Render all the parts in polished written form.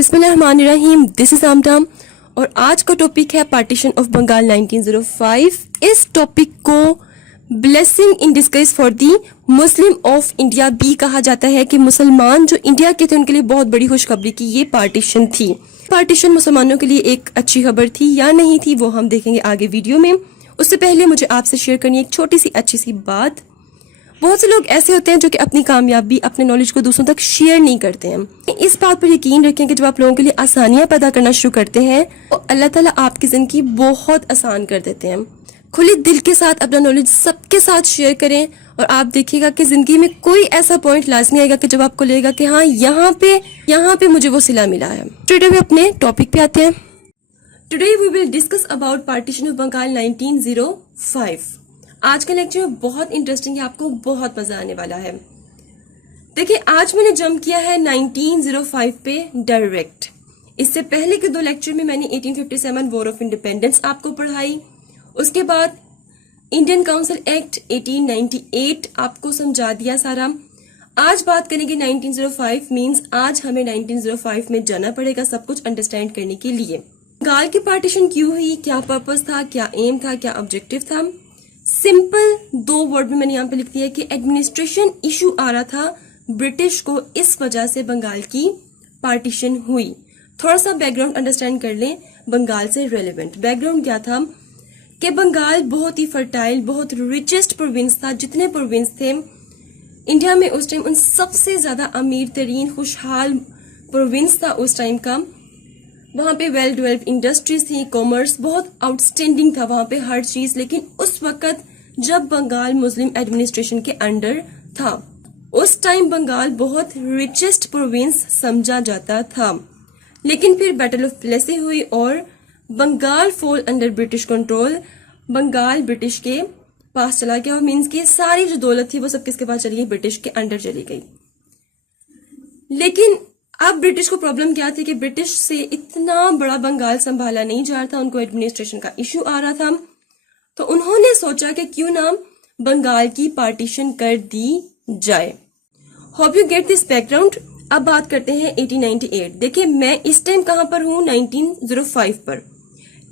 बिस्मिल्लाहिर्रहमानिर्रहीम, this is आमटाम और आज का टॉपिक है पार्टीशन ऑफ बंगाल 1905। इस टॉपिक को blessing in disguise for the Muslim of India भी कहा जाता है कि मुसलमान जो इंडिया के थे उनके लिए बहुत बड़ी खुशखबरी की ये पार्टीशन थी। पार्टीशन मुसलमानों के लिए एक अच्छी खबर थी या नहीं थी वो हम देखेंगे आगे वीडियो में। उससे पहले मुझे आपसे शेयर करनी है एक छोटी सी अच्छी सी बात। बहुत से लोग ऐसे होते हैं जो कि अपनी कामयाबी अपने नॉलेज को दूसरों तक शेयर नहीं करते हैं। इस बात पर यकीन रखें कि जब आप लोगों के लिए आसानियां पैदा करना शुरू करते हैं तो अल्लाह ताला आपकी जिंदगी बहुत आसान कर देते हैं। खुले दिल के साथ अपना नॉलेज सबके साथ शेयर करें और आप देखिएगा कि जिंदगी में कोई ऐसा पॉइंट लाजमी आएगा कि जब आपको लगेगा कि हाँ यहाँ पे मुझे वो सिला मिला है। टुडे हम अपने टॉपिक पे आते हैं। Today we will discuss about partition of Bengal 1905। आज का लेक्चर बहुत इंटरेस्टिंग है, आपको बहुत मजा आने वाला है। देखिए आज मैंने जंप किया है 1905 पे डायरेक्ट। इससे पहले के दो लेक्चर में मैंने 1857 वॉर ऑफ इंडिपेंडेंस आपको पढ़ाई, उसके बाद इंडियन काउंसिल एक्ट 1898 आपको समझा दिया सारा। आज बात करेंगे 1905 मींस आज हमें 1905 में जाना पड़ेगा सब कुछ अंडरस्टैंड करने के लिए। बंगाल की पार्टीशन क्यों हुई, क्या पर्पस था, क्या एम था, क्या ऑब्जेक्टिव था। सिंपल दो वर्ड में मैंने यहाँ पे लिख दिया कि एडमिनिस्ट्रेशन इशू आ रहा था ब्रिटिश को, इस वजह से बंगाल की पार्टीशन हुई। थोड़ा सा बैकग्राउंड अंडरस्टैंड कर लें बंगाल से रेलेवेंट। बैकग्राउंड क्या था कि बंगाल बहुत ही फर्टाइल, बहुत रिचेस्ट प्रोविंस था। जितने प्रोविंस थे इंडिया में उस टाइम उन सबसे ज्यादा अमीर तरीन खुशहाल प्रोविंस था उस टाइम का। वहां पे वेल डेवलप्ड इंडस्ट्रीज थी, कॉमर्स बहुत आउटस्टैंडिंग था वहां पे हर चीज। लेकिन उस वक्त जब बंगाल मुस्लिम एडमिनिस्ट्रेशन के अंडर था उस टाइम बंगाल बहुत रिचेस्ट प्रोविंस समझा जाता था। लेकिन फिर बैटल ऑफ प्लेसी हुई और Bengal fall under British control. Bengal British के पास चला गया, मीन्स की सारी जो दौलत थी वो सब किसके पास चली गई, ब्रिटिश के अंडर चली गई। लेकिन अब ब्रिटिश को प्रॉब्लम क्या थी कि ब्रिटिश से इतना बड़ा बंगाल संभाला नहीं जा रहा था, उनको एडमिनिस्ट्रेशन का इश्यू आ रहा था। तो उन्होंने सोचा कि क्यों ना बंगाल की पार्टीशन कर दी जाए। Hope you get this background. अब बात करते हैं 1898। देखिए मैं इस टाइम कहां पर हूं, 1905 पर,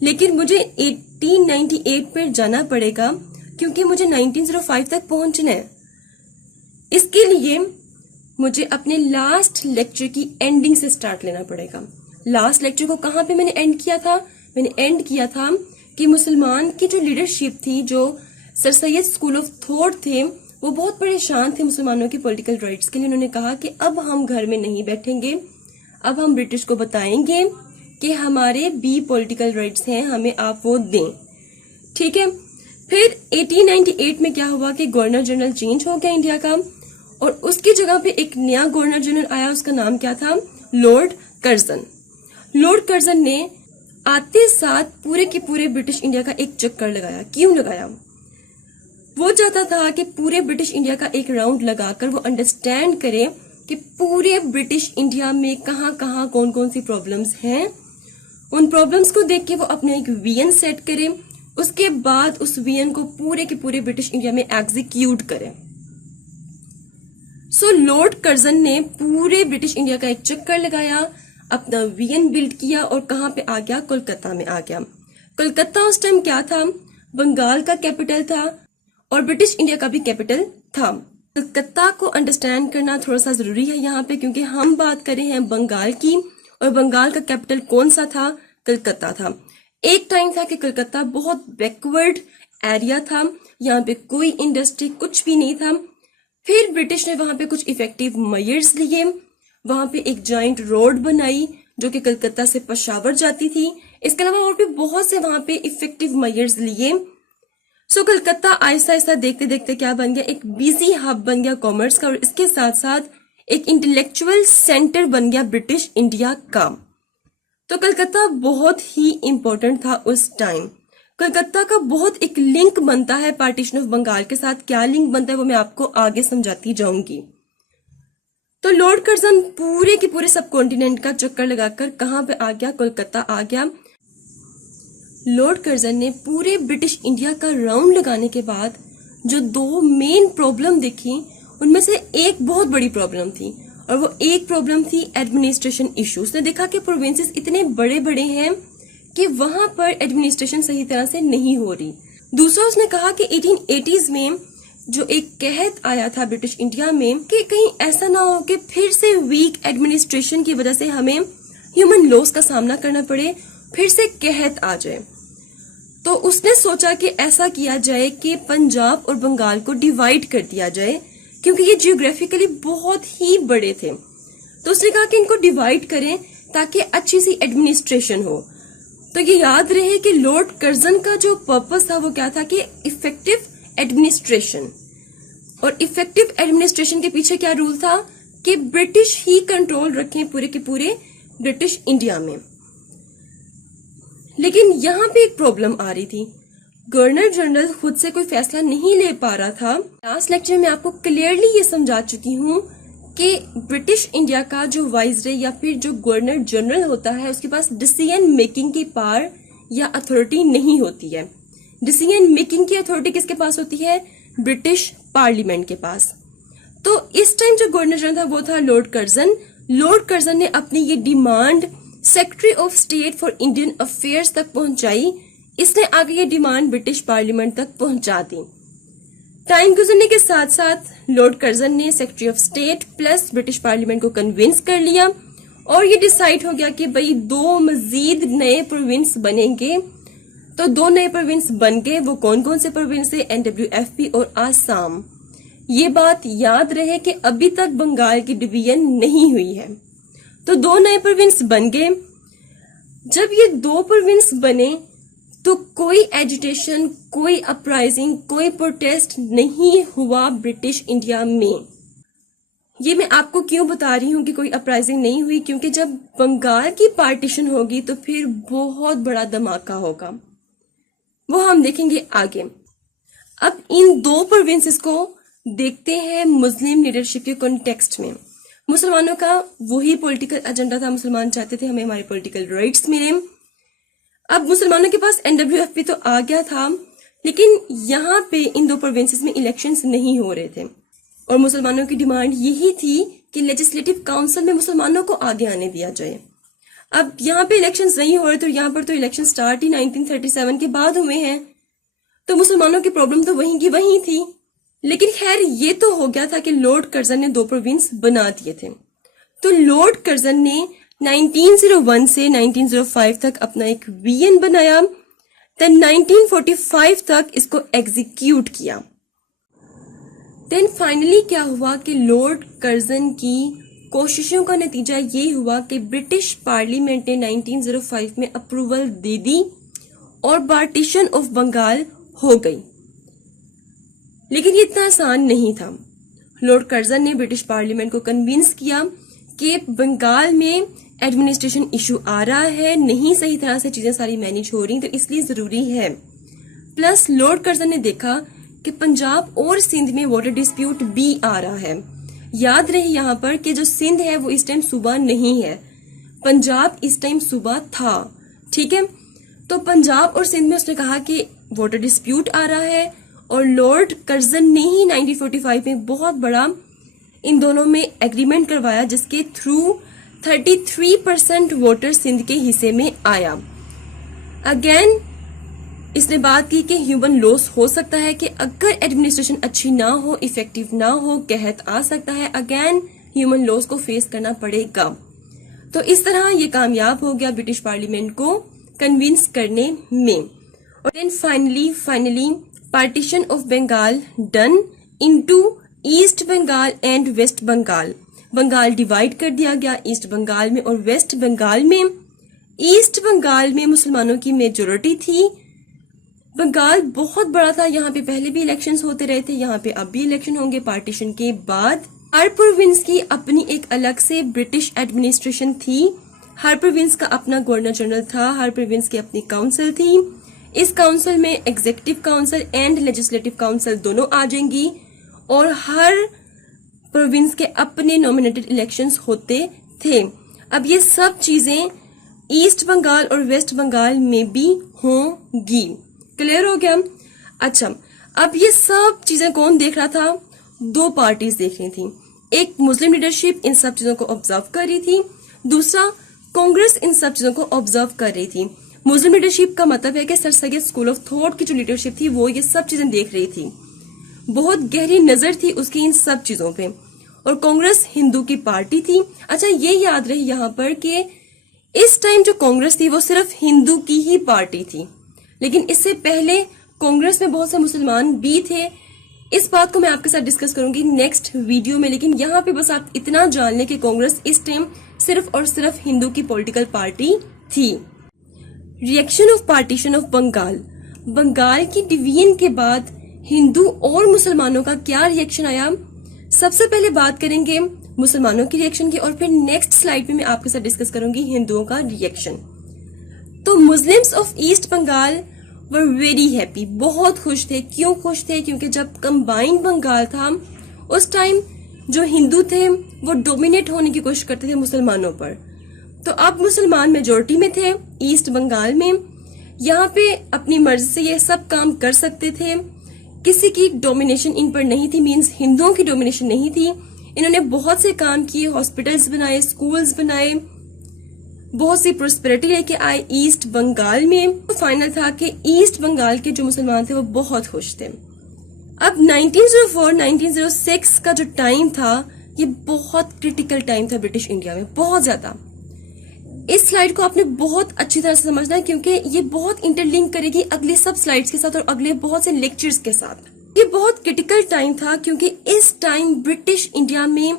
लेकिन मुझे 1898 पर जाना पड़ेगा क्योंकि मुझे 1905 तक पहुंचना है। इसके लिए मुझे अपने लास्ट लेक्चर की एंडिंग से स्टार्ट लेना पड़ेगा। लास्ट लेक्चर को कहां पे मैंने एंड किया था, मैंने एंड किया था कि मुसलमान की जो लीडरशिप थी, जो sir Syed school of thought थे, वो बहुत परेशान थे मुसलमानों की पॉलिटिकल राइट्स के लिए। उन्होंने कहा कि अब हम घर में नहीं बैठेंगे, अब हम ब्रिटिश को बताएंगे कि हमारे भी पॉलिटिकल राइट्स हैं, हमें आप वो दें। ठीक है। फिर 1898 में क्या हुआ कि गवर्नर जनरल चेंज हो गया इंडिया का और उसकी जगह पे एक नया गवर्नर जनरल आया। उसका नाम क्या था, लॉर्ड कर्जन। लॉर्ड कर्जन ने आते साथ पूरे के पूरे ब्रिटिश इंडिया का एक चक्कर लगाया। क्यों लगाया, वो चाहता था कि पूरे ब्रिटिश इंडिया का एक राउंड लगाकर वो अंडरस्टैंड करे कि पूरे ब्रिटिश इंडिया में कहाँ कहाँ कौन कौन सी प्रॉब्लम्स हैं। उन प्रॉब्लम्स को देख के वो अपने एक विजन सेट करे, उसके बाद उस विजन को पूरे के पूरे ब्रिटिश इंडिया में एग्जीक्यूट करे। सो लॉर्ड कर्जन ने पूरे ब्रिटिश इंडिया का एक चक्कर लगाया, अपना विजन बिल्ड किया और कहां पे आ गया, कोलकाता में आ गया। कोलकाता उस टाइम क्या था, बंगाल का कैपिटल था और ब्रिटिश इंडिया का भी कैपिटल था। कोलकाता को अंडरस्टैंड करना थोड़ा सा जरूरी है यहाँ पे, क्योंकि हम बात करें हैं बंगाल की और बंगाल का कैपिटल कौन सा था, कोलकाता था। एक टाइम था कि कोलकाता बहुत बैकवर्ड एरिया था, यहाँ पे कोई इंडस्ट्री कुछ भी नहीं था। फिर ब्रिटिश ने वहां पे कुछ इफेक्टिव मेजर्स लिए, वहां पे एक जॉइंट रोड बनाई जो कि कलकत्ता से पेशावर जाती थी। इसके अलावा और भी बहुत से वहां पे इफेक्टिव मेजर्स लिए। सो कलकत्ता आहिस्ता आहिस्ता देखते देखते क्या बन गया, एक बिजी हब बन गया कॉमर्स का और इसके साथ साथ एक इंटेलेक्चुअल सेंटर बन गया ब्रिटिश इंडिया का। तो कलकत्ता बहुत ही इंपॉर्टेंट था उस टाइम। कलकत्ता का बहुत एक लिंक बनता है पार्टीशन ऑफ बंगाल के साथ। क्या लिंक बनता है वो मैं आपको आगे समझाती जाऊंगी। तो लॉर्ड कर्जन पूरे के पूरे सब कॉन्टिनेंट का चक्कर लगाकर कहां पे आ गया, कोलकाता आ गया। लॉर्ड कर्जन ने पूरे ब्रिटिश इंडिया का राउंड लगाने के बाद जो दो मेन प्रॉब्लम देखी उनमें से एक बहुत बड़ी प्रॉब्लम थी और वो एक प्रॉब्लम थी एडमिनिस्ट्रेशन इश्यू। उसने देखा कि प्रोविंसेस इतने बड़े बड़े हैं कि वहां पर एडमिनिस्ट्रेशन सही तरह से नहीं हो रही। दूसरा उसने कहा कि 1880s में जो एक कहत आया था ब्रिटिश इंडिया में कि कहीं ऐसा ना हो कि फिर से वीक एडमिनिस्ट्रेशन की वजह से हमें ह्यूमन लॉस का सामना करना पड़े, फिर से कहत आ जाए। तो उसने सोचा कि ऐसा किया जाए कि पंजाब और बंगाल को डिवाइड कर दिया जाए, क्योंकि ये जियोग्राफिकली बहुत ही बड़े थे। तो उसने कहा कि इनको डिवाइड करें ताकि अच्छी सी एडमिनिस्ट्रेशन हो। तो ये याद रहे कि लॉर्ड कर्जन का जो पर्पस था वो क्या था कि इफेक्टिव एडमिनिस्ट्रेशन। और इफेक्टिव एडमिनिस्ट्रेशन के पीछे क्या रूल था कि ब्रिटिश ही कंट्रोल रखें पूरे के पूरे ब्रिटिश इंडिया में। लेकिन यहाँ पे एक प्रॉब्लम आ रही थी, गवर्नर जनरल खुद से कोई फैसला नहीं ले पा रहा था। लास्ट लेक्चर में आपको क्लियरली ये समझा चुकी हूँ कि ब्रिटिश इंडिया का जो वाइसरॉय या फिर जो गवर्नर जनरल होता है उसके पास डिसीजन मेकिंग की पावर या अथॉरिटी नहीं होती है। डिसीजन मेकिंग की अथॉरिटी किसके पास होती है? ब्रिटिश पार्लियामेंट के पास। तो इस टाइम जो गवर्नर जनरल था वो था लॉर्ड कर्जन। लॉर्ड कर्जन ने अपनी ये demand secretary of state for Indian affairs तक पहुंचाई। इसने आगे ये डिमांड ब्रिटिश पार्लियामेंट तक पहुंचा दी। टाइम गुजरने के साथ साथ लॉर्ड कर्जन ने secretary of state plus British parliament को कन्विंस कर लिया और ये डिसाइड हो गया कि भाई 2 मजीद नए प्रोविंस बनेंगे। तो 2 नए प्रोविंस बन गए। वो कौन कौन से प्रोविंस है? NWFP और आसाम। ये बात याद रहे कि अभी तक बंगाल की डिवीजन नहीं हुई है। तो 2 नए प्रोविंस बन गए। जब ये 2 प्रोविंस बने तो कोई एजिटेशन, कोई अपराइजिंग, कोई प्रोटेस्ट नहीं हुआ ब्रिटिश इंडिया में। ये मैं आपको क्यों बता रही हूँ कि कोई अपराइजिंग नहीं हुई, क्योंकि जब बंगाल की पार्टीशन होगी तो फिर बहुत बड़ा धमाका होगा, वो हम देखेंगे आगे। अब इन 2 प्रोविंसेस को देखते हैं मुस्लिम लीडरशिप के कॉन्टेक्स्ट में। मुसलमानों का वही पॉलिटिकल एजेंडा था, मुसलमान चाहते थे हमें हमारे पॉलिटिकल राइट्स मिले। अब मुसलमानों के पास NWFP तो आ गया था, लेकिन यहाँ पे इन 2 प्रोविंसेस में इलेक्शंस नहीं हो रहे थे और मुसलमानों की डिमांड यही थी कि लेजिस्लेटिव काउंसिल में मुसलमानों को आगे आने दिया जाए। अब यहाँ पे इलेक्शंस नहीं हो रहे, तो यहाँ पर तो इलेक्शन स्टार्ट ही 1937 के बाद हुए हैं, तो मुसलमानों की प्रॉब्लम तो वहीं की वहीं थी। लेकिन खैर ये तो हो गया था कि लॉर्ड कर्जन ने 2 प्रोविंस बना दिए थे। तो लॉर्ड कर्जन ने 1901 से 1905 तक अपना एक विजन बनाया, देन 1945 तक इसको एग्जीक्यूट किया। देन फाइनली क्या हुआ कि लॉर्ड कर्जन की कोशिशों का नतीजा ये हुआ कि ब्रिटिश पार्लियामेंट ने 1905 में अप्रूवल दे दी और पार्टीशन ऑफ बंगाल हो गई। लेकिन ये इतना आसान नहीं था। लॉर्ड कर्जन ने ब्रिटिश पार्लियामेंट को कन्विंस किया कि बंगाल में एडमिनिस्ट्रेशन इशू आ रहा है, नहीं सही तरह से चीजें सारी मैनेज हो रही, तो इसलिए जरूरी है। प्लस लॉर्ड कर्जन ने देखा कि पंजाब और सिंध में वाटर डिस्प्यूट भी आ रहा है। याद रहे यहाँ पर कि जो सिंध है वो इस टाइम सूबा नहीं है, पंजाब इस टाइम सूबा था, ठीक है। तो पंजाब और सिंध में उसने कहा कि वाटर डिस्प्यूट आ रहा है और लॉर्ड कर्जन ने ही 1945 में बहुत बड़ा इन दोनों में एग्रीमेंट करवाया, जिसके थ्रू 33% वाटर सिंध के हिस्से में आया। अगेन इसने बात की कि ह्यूमन लॉस हो सकता है कि अगर एडमिनिस्ट्रेशन अच्छी ना हो, इफेक्टिव ना हो, कहत आ सकता है, अगेन ह्यूमन लॉस को फेस करना पड़ेगा। तो इस तरह ये कामयाब हो गया ब्रिटिश पार्लियामेंट को कन्विंस करने में। और then finally partition of Bengal done into east Bengal and west Bengal. Bengal divide कर दिया गया ईस्ट बंगाल में और वेस्ट बंगाल में। ईस्ट बंगाल में मुसलमानों की मेजोरिटी थी। बंगाल बहुत बड़ा था, यहाँ पे पहले भी इलेक्शंस होते रहे थे, यहाँ पे अब भी इलेक्शन होंगे पार्टीशन के बाद। हर प्रोविंस की अपनी एक अलग से ब्रिटिश एडमिनिस्ट्रेशन थी, हर प्रोविंस का अपना गवर्नर जनरल था, हर प्रोविंस की अपनी काउंसिल थी। इस काउंसिल में executive council and legislative council दोनों आ जाएंगी और हर प्रोविंस के अपने नॉमिनेटेड इलेक्शंस होते थे। अब ये सब चीजें ईस्ट बंगाल और वेस्ट बंगाल में भी होंगी। क्लियर हो गया? अच्छा, अब ये सब चीजें कौन देख रहा था? 2 पार्टीज देख रही थी। एक मुस्लिम लीडरशिप इन सब चीजों को ऑब्जर्व कर रही थी, दूसरा कांग्रेस इन सब चीजों को ऑब्जर्व कर रही थी। मुस्लिम लीडरशिप का मतलब है कि sir Syed school of thought की जो लीडरशिप थी वो ये सब चीजें देख रही थी, बहुत गहरी नजर थी उसकी इन सब चीजों पे। और कांग्रेस हिंदू की पार्टी थी। अच्छा, ये याद रहे यहाँ पर कि इस टाइम जो कांग्रेस थी वो सिर्फ हिंदू की ही पार्टी थी, लेकिन इससे पहले कांग्रेस में बहुत से मुसलमान भी थे। इस बात को मैं आपके साथ डिस्कस करूंगी नेक्स्ट वीडियो में, लेकिन यहाँ पे बस आप इतना जान लें कि कांग्रेस इस टाइम सिर्फ और सिर्फ हिंदू की पॉलिटिकल पार्टी थी। Reaction of partition of Bengal. Bengal की डिवीजन के बाद हिंदू और मुसलमानों का क्या रिएक्शन आया, सबसे पहले बात करेंगे मुसलमानों की रिएक्शन की और फिर नेक्स्ट स्लाइड में मैं आपके साथ डिस्कस करूंगी हिंदुओं का रिएक्शन। तो Muslims of east Bengal were very happy, बहुत खुश थे। क्यों खुश थे? क्योंकि जब कंबाइंड बंगाल था उस टाइम जो हिंदू थे वो डोमिनेट होने की कोशिश करते थे मुसलमानों पर। तो अब मुसलमान मेजोरिटी में थे ईस्ट बंगाल में, यहाँ पे अपनी मर्जी से ये सब काम कर सकते थे, किसी की डोमिनेशन इन पर नहीं थी, मींस हिंदुओं की डोमिनेशन नहीं थी। इन्होंने बहुत से काम किए, हॉस्पिटल्स बनाए, स्कूल्स बनाए, बहुत सी प्रोस्पेरिटी लेके आए ईस्ट बंगाल में। तो फाइनल था कि ईस्ट बंगाल के जो मुसलमान थे वो बहुत खुश थे। अब 1904-1906 का जो टाइम था ये बहुत क्रिटिकल टाइम था ब्रिटिश इंडिया में, बहुत ज्यादा। इस स्लाइड को आपने बहुत अच्छी तरह से समझना है क्योंकि ये बहुत इंटरलिंक करेगी अगले सब स्लाइड्स के साथ और अगले बहुत से लेक्चर्स के साथ। ये बहुत क्रिटिकल टाइम था क्योंकि इस टाइम ब्रिटिश इंडिया में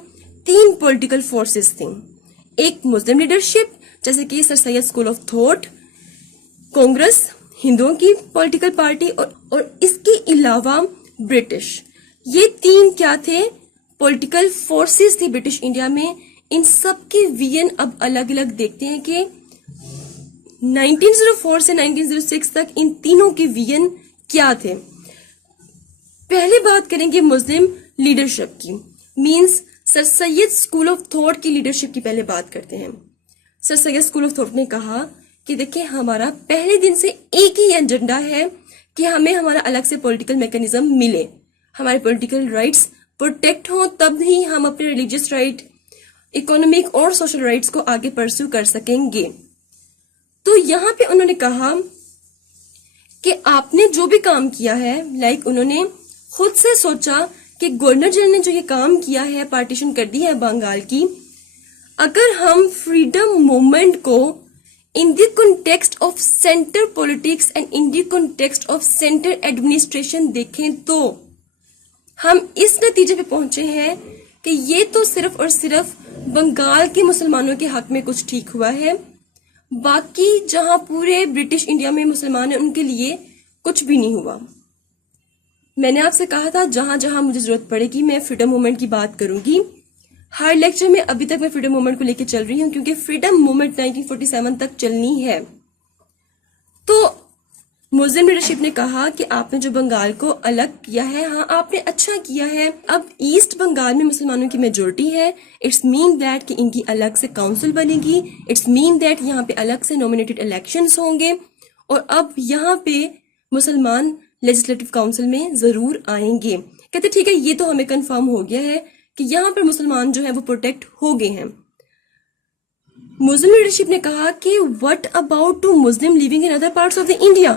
3 पॉलिटिकल फोर्सेस थी। एक मुस्लिम लीडरशिप जैसे कि sir Syed school of thought, Congress हिंदुओं की पॉलिटिकल पार्टी और इसके अलावा ब्रिटिश। ये 3 क्या थे? पॉलिटिकल फोर्सेस थी ब्रिटिश इंडिया में। इन सब के विजन अब अलग अलग देखते हैं कि 1904 से 1906 तक इन तीनों के विजन क्या थे। पहले बात करेंगे मुस्लिम लीडरशिप की, means sir Syed school of thought की लीडरशिप की पहले बात करते हैं। Sir Syed school of thought ने कहा कि देखिए हमारा पहले दिन से एक ही एजेंडा है कि हमें हमारा अलग से पॉलिटिकल मैकेनिज्म मिले, हमारे पॉलिटिकल राइट्स प्रोटेक्ट हो, तब ही हम अपने रिलीजियस राइट, इकोनॉमिक और सोशल राइट्स को आगे परस्यू कर सकेंगे। तो यहाँ पे उन्होंने कहा कि आपने जो भी काम किया है, लाइक उन्होंने खुद से सोचा कि गवर्नर जनरल ने जो ये काम किया है, पार्टीशन कर दी है बंगाल की, अगर हम फ्रीडम मूवमेंट को in the context of centre politics and in the context of centre administration देखें तो हम इस नतीजे पे पहुंचे हैं कि ये तो सिर्फ और सिर्फ बंगाल के मुसलमानों के हक में कुछ ठीक हुआ है, बाकी जहां पूरे ब्रिटिश इंडिया में मुसलमान हैं उनके लिए कुछ भी नहीं हुआ। मैंने आपसे कहा था जहां जहां मुझे जरूरत पड़ेगी मैं फ्रीडम मूवमेंट की बात करूंगी। हर लेक्चर में अभी तक मैं फ्रीडम मूवमेंट को लेकर चल रही हूं क्योंकि फ्रीडम मूवमेंट 1947 तक चलनी है। तो मुस्लिम लीडरशिप ने कहा कि आपने जो बंगाल को अलग किया है, हाँ आपने अच्छा किया है। अब ईस्ट बंगाल में मुसलमानों की मेजोरिटी है, इट्स मीन दैट कि इनकी अलग से काउंसिल बनेगी, इट्स मीन दैट यहाँ पे अलग से नॉमिनेटेड इलेक्शंस होंगे और अब यहाँ पे मुसलमान लेजिस्लेटिव काउंसिल में जरूर आएंगे। कहते ठीक है, ये तो हमें कंफर्म हो गया है कि यहाँ पर मुसलमान जो है वो प्रोटेक्ट हो गए हैं। मुस्लिम लीडरशिप ने कहा कि what about to Muslim living in other parts of the India,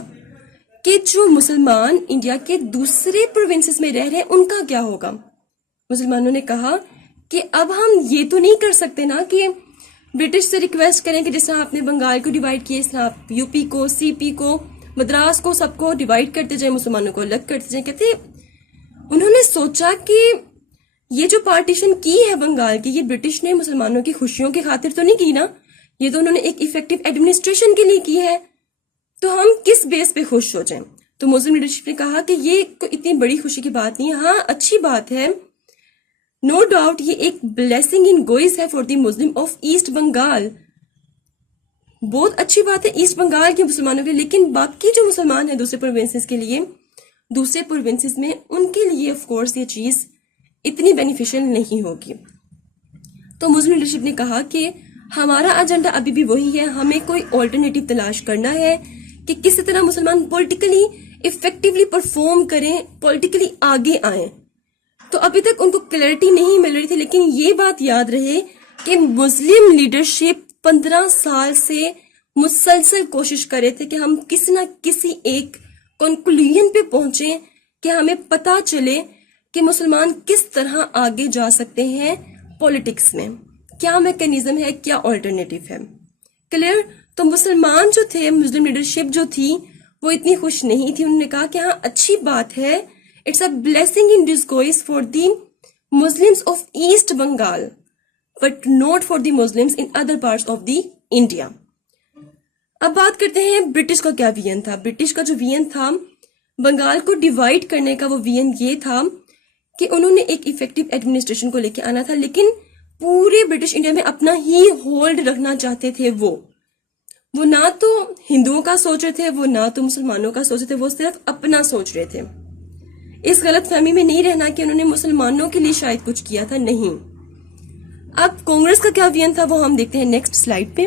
कि जो मुसलमान इंडिया के दूसरे प्रोविंसेस में रह रहे हैं उनका क्या होगा। मुसलमानों ने कहा कि अब हम ये तो नहीं कर सकते ना कि ब्रिटिश से रिक्वेस्ट करें कि जिस तरह आपने बंगाल को डिवाइड किया इस तरह आप यूपी को, सीपी को, मद्रास को, सबको डिवाइड करते जाए, मुसलमानों को अलग करते जाए। कहते उन्होंने सोचा कि ये जो पार्टीशन की है बंगाल की, ये ब्रिटिश ने मुसलमानों की खुशियों की खातिर तो नहीं की ना, ये तो उन्होंने एक इफेक्टिव एडमिनिस्ट्रेशन के लिए की है, तो हम किस बेस पे खुश हो जाएं। तो मुस्लिम लीडरशिप ने कहा कि ये कोई इतनी बड़ी खुशी की बात नहीं है, हाँ अच्छी बात है, नो डाउट ये एक ब्लेसिंग इन गोइस है for the Muslim of east Bengal, बहुत अच्छी बात है ईस्ट बंगाल के मुसलमानों के लिए, लेकिन बाकी जो मुसलमान हैं दूसरे प्रोविंसेस के लिए, दूसरे प्रोविंसेस में, उनके लिए ऑफ कोर्स ये चीज इतनी बेनिफिशियल नहीं होगी। तो मुस्लिम लीडरशिप ने कहा कि हमारा एजेंडा अभी भी वही है, हमें कोई ऑल्टरनेटिव तलाश करना है कि किस तरह मुसलमान पॉलिटिकली इफेक्टिवली परफॉर्म करें, पॉलिटिकली आगे आए। तो अभी तक उनको क्लैरिटी नहीं मिल रही थी, लेकिन ये बात याद रहे कि मुस्लिम लीडरशिप 15 साल से मुसलसल कोशिश कर रहे थे कि हम किसी ना किसी एक कंक्लूजन पे पहुंचे कि हमें पता चले कि मुसलमान किस तरह आगे जा सकते हैं पॉलिटिक्स में, क्या मैकेनिज्म है, क्या ऑल्टरनेटिव है। क्लियर। तो मुसलमान जो थे, मुस्लिम लीडरशिप जो थी, वो इतनी खुश नहीं थी। उन्होंने कहा कि हाँ अच्छी बात है, it's a blessing in disguise for the Muslims of east Bengal but not for the Muslims in other parts of the India. अब बात करते हैं ब्रिटिश का क्या विजन था। ब्रिटिश का जो विजन था बंगाल को डिवाइड करने का, वो विजन ये था कि उन्होंने एक इफेक्टिव एडमिनिस्ट्रेशन को लेके आना था, लेकिन पूरे ब्रिटिश इंडिया में अपना ही होल्ड रखना चाहते थे। वो ना तो हिंदुओं का सोच रहे थे, वो ना तो मुसलमानों का सोच रहे थे, वो सिर्फ अपना सोच रहे थे। इस गलत फहमी में नहीं रहना कि उन्होंने मुसलमानों के लिए शायद कुछ किया था, नहीं। अब कांग्रेस का क्या विजन था वो हम देखते हैं नेक्स्ट स्लाइड पे।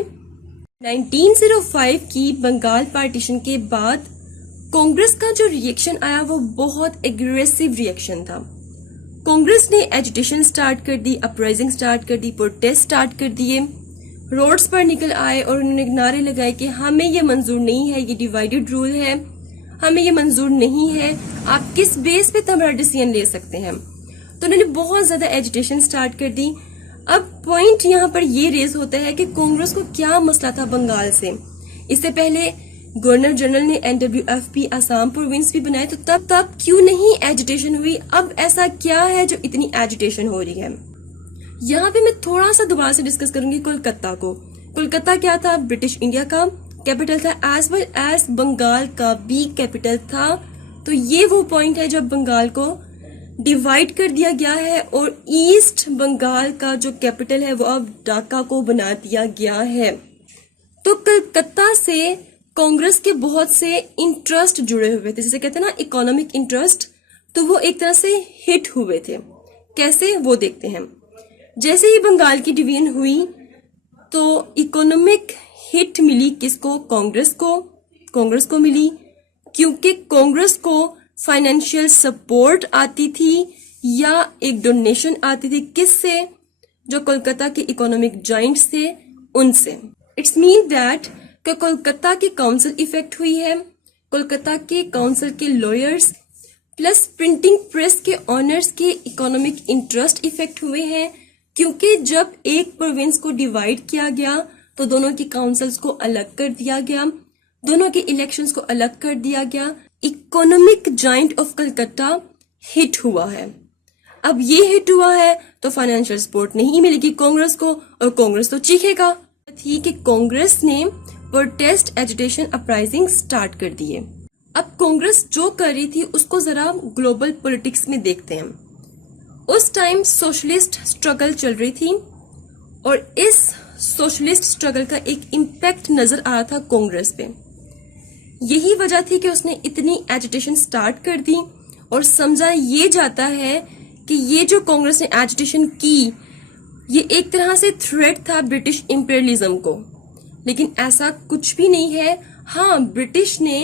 1905 की बंगाल पार्टीशन के बाद कांग्रेस का जो रिएक्शन आया वो बहुत एग्रेसिव रिएक्शन था। कांग्रेस ने एजिटेशन स्टार्ट कर दी, अपराइजिंग स्टार्ट कर दी, प्रोटेस्ट स्टार्ट कर दिए, रोड्स पर निकल आए और उन्होंने नारे लगाए कि हमें ये मंजूर नहीं है, ये डिवाइडेड रूल है, हमें ये मंजूर नहीं है, आप किस बेस पे हमारा डिसीजन ले सकते हैं। तो उन्होंने बहुत ज्यादा एजिटेशन स्टार्ट कर दी। अब पॉइंट यहाँ पर ये रेज होता है कि कांग्रेस को क्या मसला था बंगाल से। इससे पहले गवर्नर जनरल ने NWFP असम प्रोविंस भी बनाए, तो तब क्यों नहीं एजिटेशन हुई। अब ऐसा क्या है जो इतनी एजिटेशन हो रही है। यहाँ पे मैं थोड़ा सा दोबारा से डिस्कस करूंगी कोलकाता को। कोलकाता क्या था, ब्रिटिश इंडिया का कैपिटल था, एज वेल एज बंगाल का भी कैपिटल था। तो ये वो पॉइंट है जब बंगाल को डिवाइड कर दिया गया है और ईस्ट बंगाल का जो कैपिटल है वो अब ढाका को बना दिया गया है। तो कलकत्ता से कांग्रेस के बहुत से इंटरेस्ट जुड़े हुए थे, जैसे कहते हैं ना इकोनॉमिक इंटरेस्ट, तो वो एक तरह से हिट हुए थे। कैसे वो देखते हैं। जैसे ही बंगाल की डिवीजन हुई तो इकोनॉमिक हिट मिली किसको, कांग्रेस को मिली, क्योंकि कांग्रेस को फाइनेंशियल सपोर्ट आती थी या एक डोनेशन आती थी, किससे, जो कोलकाता के इकोनॉमिक जाइंट्स थे उनसे। इट्स मीन दैट कि कोलकाता की काउंसिल इफेक्ट हुई है, कोलकाता के काउंसिल के लॉयर्स प्लस प्रिंटिंग प्रेस के ऑनर्स के इकोनॉमिक इंटरेस्ट इफेक्ट हुए हैं, क्योंकि जब एक प्रोविंस को डिवाइड किया गया तो दोनों की काउंसिल्स को अलग कर दिया गया, दोनों के इलेक्शंस को अलग कर दिया गया। Economic giant of Calcutta hit हुआ है। अब ये हिट हुआ है तो फाइनेंशियल सपोर्ट नहीं मिलेगी कांग्रेस को, और कांग्रेस तो चीखेगा। थी कि कांग्रेस ने प्रोटेस्ट एजिटेशन अपराइजिंग स्टार्ट कर दिए। अब कांग्रेस जो कर रही थी उसको जरा ग्लोबल पॉलिटिक्स में देखते हैं। उस टाइम सोशलिस्ट स्ट्रगल चल रही थी और इस सोशलिस्ट स्ट्रगल का एक इम्पैक्ट नजर आ रहा था कांग्रेस पे। यही वजह थी कि उसने इतनी एजिटेशन स्टार्ट कर दी और समझा ये जाता है कि ये जो कांग्रेस ने एजिटेशन की ये एक तरह से थ्रेट था ब्रिटिश इंपीरियलिज्म को, लेकिन ऐसा कुछ भी नहीं है। हाँ, ब्रिटिश ने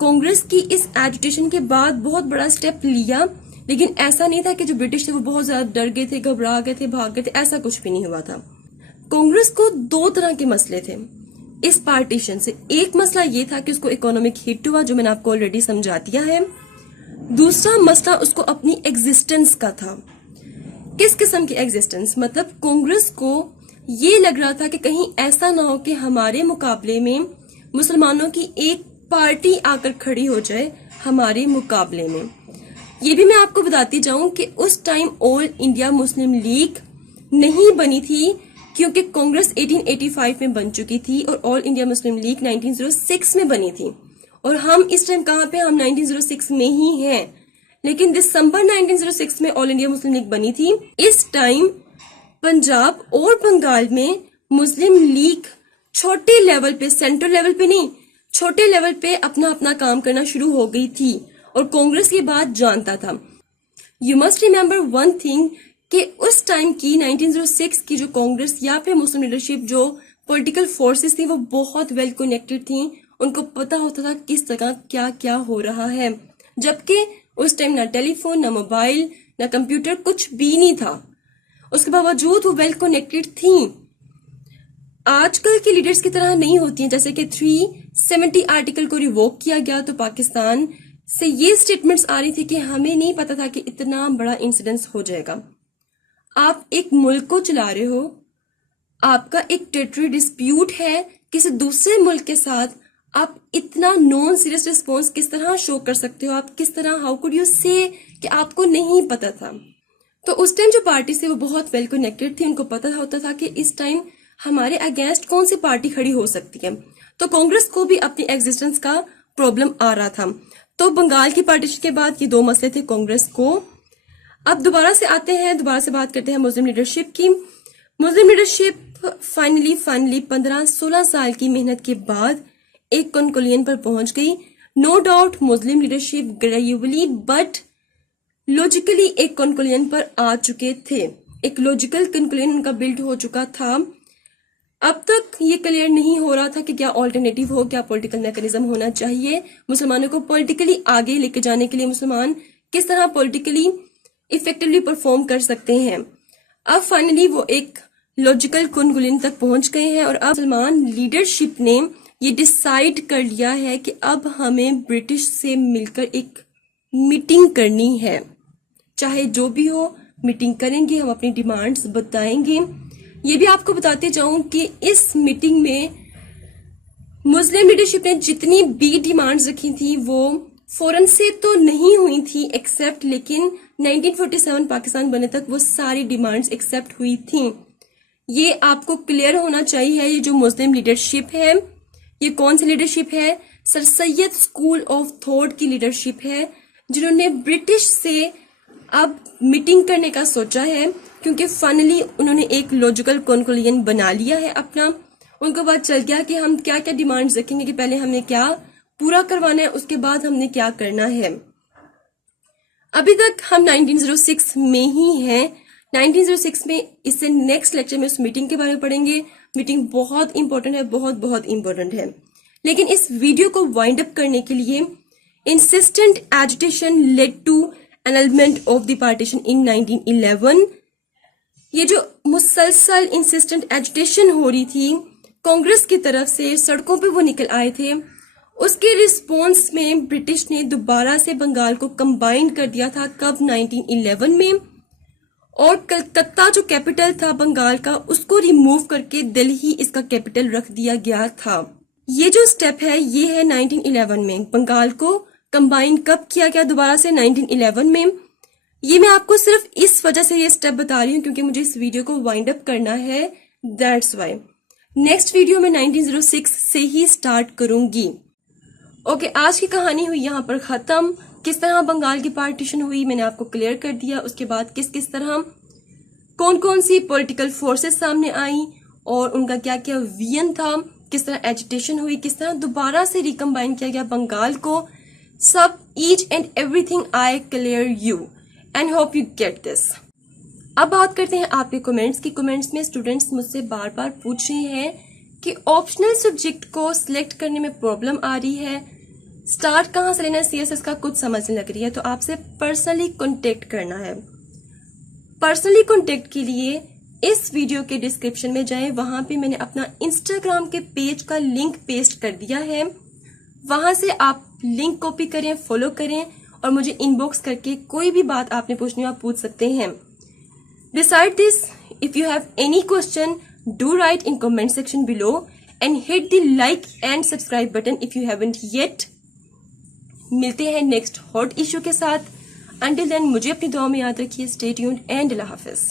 कांग्रेस की इस एजिटेशन के बाद बहुत बड़ा स्टेप लिया, लेकिन ऐसा नहीं था कि जो ब्रिटिश थे वो बहुत ज्यादा डर गए थे, घबरा गए थे, भाग गए थे, ऐसा कुछ भी नहीं हुआ था। कांग्रेस को दो तरह के मसले थे इस पार्टीशन से। एक मसला ये था कि उसको इकोनॉमिक हिट हुआ, जो मैंने आपको ऑलरेडी समझा दिया है। दूसरा मसला उसको अपनी एग्जिस्टेंस का था। किस किस्म की एग्जिस्टेंस, मतलब कांग्रेस को ये लग रहा था कि कहीं ऐसा ना हो कि हमारे मुकाबले में मुसलमानों की एक पार्टी आकर खड़ी हो जाए हमारे मुकाबले में। ये भी मैं आपको बताती जाऊं कि उस time all India Muslim league नहीं बनी थी, क्योंकि कांग्रेस 1885 में बन चुकी थी और ऑल इंडिया मुस्लिम लीग 1906 में बनी थी। और हम इस टाइम कहाँ पे, हम 1906 में ही हैं। लेकिन दिसंबर 1906 में ऑल इंडिया मुस्लिम लीग बनी थी। इस टाइम पंजाब और बंगाल में मुस्लिम लीग छोटे लेवल पे, सेंट्रल लेवल पे नहीं, छोटे लेवल पे अपना अपना काम करना शुरू हो गई थी और कांग्रेस ये बात जानता था। You must remember one thing कि उस टाइम की 1906 की जो कांग्रेस या फिर मुस्लिम लीडरशिप, जो पॉलिटिकल फोर्सेस थी, वो बहुत वेल कनेक्टेड थी। उनको पता होता था किस तरह क्या क्या हो रहा है, जबकि उस टाइम ना टेलीफोन, ना मोबाइल, ना कंप्यूटर, कुछ भी नहीं था। उसके बावजूद वो वेल कनेक्टेड थी। आजकल के लीडर्स की तरह नहीं होती हैं। जैसे कि 370 आर्टिकल को रिवोक किया गया तो पाकिस्तान से ये स्टेटमेंट्स आ रही थी कि हमें नहीं पता था कि इतना बड़ा इंसिडेंस हो जाएगा। आप एक मुल्क को चला रहे हो, आपका एक टेरिटरी डिस्प्यूट है किसी दूसरे मुल्क के साथ, आप इतना नॉन सीरियस रिस्पॉन्स किस तरह शो कर सकते हो? आप किस तरह, हाउ कुड यू से कि आपको नहीं पता था? तो उस टाइम जो पार्टी से वो बहुत वेल कनेक्टेड थी, उनको पता होता था कि इस टाइम हमारे अगेंस्ट कौन सी पार्टी खड़ी हो सकती है। तो कांग्रेस को भी अपनी एग्जिस्टेंस का प्रॉब्लम आ रहा था। तो बंगाल की पार्टीशन के बाद ये दो मसले थे कांग्रेस को। अब दोबारा से आते हैं, दोबारा से बात करते हैं मुस्लिम लीडरशिप की। मुस्लिम लीडरशिप फाइनली 15-16 साल की मेहनत के बाद एक कंक्लूजन पर पहुंच गई। No doubt Muslim leadership gradually but logically एक कंक्लूजन पर आ चुके थे। एक लॉजिकल कंक्लूजन उनका बिल्ड हो चुका था। अब तक ये क्लियर नहीं हो रहा था कि क्या ऑल्टरनेटिव हो, क्या पॉलिटिकल मैकेनिज्म होना चाहिए मुसलमानों को पॉलिटिकली आगे लेके जाने के लिए, मुसलमान किस तरह पॉलिटिकली इफेक्टिवली परफॉर्म कर सकते हैं। अब फाइनली वो एक लॉजिकल कंक्लूजन तक पहुंच गए हैं और अब मुसलमान लीडरशिप ने ये डिसाइड कर लिया है कि अब हमें ब्रिटिश से मिलकर एक मीटिंग करनी है। चाहे जो भी हो, मीटिंग करेंगे, हम अपनी डिमांड्स बताएंगे। ये भी आपको बताते जाऊं कि इस मीटिंग में मुस्लिम लीडरशिप ने जितनी भी डिमांड्स रखी थी वो फौरन से तो नहीं हुई थी एक्सेप्ट, लेकिन 1947 पाकिस्तान बने तक वो सारी डिमांड्स एक्सेप्ट हुई थी। ये आपको क्लियर होना चाहिए। ये जो मुस्लिम लीडरशिप है, ये कौन सी लीडरशिप है? Sir Syed school of thought की लीडरशिप है, जिन्होंने ब्रिटिश से अब मीटिंग करने का सोचा है, क्योंकि फाइनली उन्होंने एक लॉजिकल कंक्लूजन बना लिया है अपना। उनको बात चल गया कि हम क्या क्या डिमांड्स रखेंगे, कि पहले हमने क्या पूरा करवाना है, उसके बाद हमने क्या करना है। अभी तक हम 1906 में ही हैं। 1906 में इससे नेक्स्ट लेक्चर में उस मीटिंग के बारे में पढ़ेंगे। मीटिंग बहुत इंपॉर्टेंट है, बहुत बहुत इंपॉर्टेंट है। लेकिन इस वीडियो को वाइंड अप करने के लिए insistent agitation led to annulment of the partition in 1911। ये जो मुसलसल इंसिस्टेंट एजिटेशन हो रही थी कांग्रेस की तरफ से, सड़कों पे वो निकल आए थे, उसके रिस्पॉन्स में ब्रिटिश ने दोबारा से बंगाल को कंबाइन कर दिया था। कब? 1911 में। और कलकत्ता जो कैपिटल था बंगाल का, उसको रिमूव करके दिल्ली इसका कैपिटल रख दिया गया था। ये जो स्टेप है ये है 1911 में। बंगाल को कंबाइन कब किया गया? दोबारा से 1911 में। ये मैं आपको सिर्फ इस वजह से ये स्टेप बता रही हूँ क्योंकि मुझे इस वीडियो को वाइंड अप करना है, दैट्स वाई। नेक्स्ट वीडियो में 1906 से ही स्टार्ट करूंगी। ओके, आज की कहानी हुई यहाँ पर खत्म। किस तरह बंगाल की पार्टीशन हुई मैंने आपको क्लियर कर दिया। उसके बाद किस किस तरह कौन कौन सी पॉलिटिकल फोर्सेस सामने आई और उनका क्या क्या विजन था, किस तरह एजिटेशन हुई, किस तरह दोबारा से रिकम्बाइन किया गया बंगाल को, सब each and everything I clear you and hope you get this. अब बात करते हैं आपके कमेंट्स की। कमेंट्स में स्टूडेंट्स मुझसे बार बार पूछ रहे हैं कि ऑप्शनल सब्जेक्ट को सिलेक्ट करने में प्रॉब्लम आ रही है, स्टार्ट कहाँ से लेना है सीएसएस का, कुछ समझने लग रही है, तो आपसे पर्सनली कॉन्टेक्ट करना है। पर्सनली कॉन्टेक्ट के लिए इस वीडियो के डिस्क्रिप्शन में जाएं, वहां पे मैंने अपना इंस्टाग्राम के पेज का लिंक पेस्ट कर दिया है। वहां से आप लिंक कॉपी करें, फॉलो करें और मुझे इनबॉक्स करके कोई भी बात आपने पूछनी हो आप पूछ सकते हैं। Beside this, if you have any question, do write in comment section below and hit the like and subscribe button if you haven't yet। मिलते हैं नेक्स्ट हॉट इशू के साथ। Until then मुझे अपनी दुआ में याद रखिए। Stay tuned and Allah Hafiz.